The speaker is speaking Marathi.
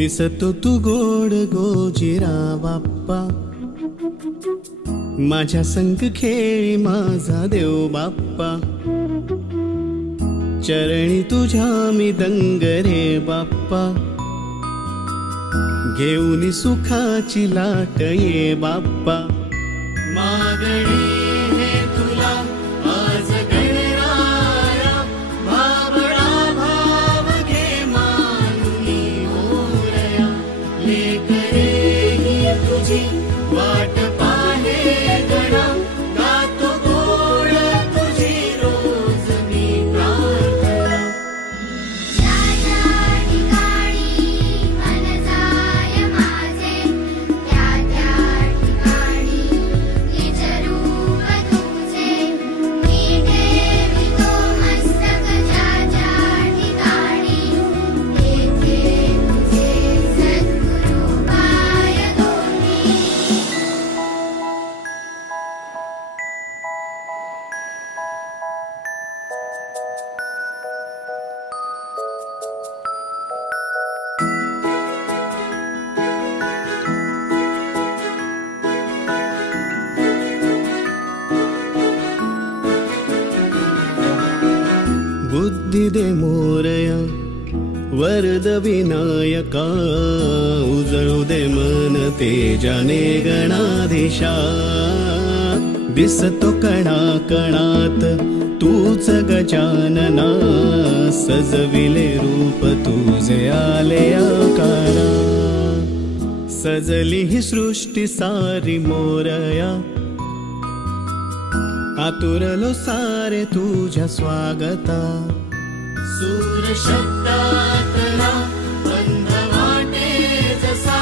दिसतो तू गोड गोजिरा बाप्पा, माझ्या संग खेळी माझा देव बाप्पा, चरणी तुझ्या मी दंग रे बाप्पा, घेऊन सुखाची लाट ये बाप्पा, मागणी हे तुला आज गणराया, भावळा भाव घे मानुनी मोरया, लेकरे ही तुझी वाट पाहे गणा, गातो गोड तुझी रोज मी प्रार्थना. ज्या ज्या ठिकाणी मन जाय माझे, त्या त्या ठिकाणी निज रूप तुझे, मी ठेवितो मस्तक ज्या ज्या ठिकाणी, तेथे तुझे सद्गुरू पाय दोन्ही. बुद्धी दे मोरया वरद विनायका, उजळू दे मन तेजाने गणाधीशा, दिसतो कणा कणात तूच गजानना, सजविले रूप तुझे आले आकारा, सजली ही सृष्टी सारी मोरया, आतुरलो सारे तुझ्या स्वागता, सूर शब्दातला बंध वाटे जसा,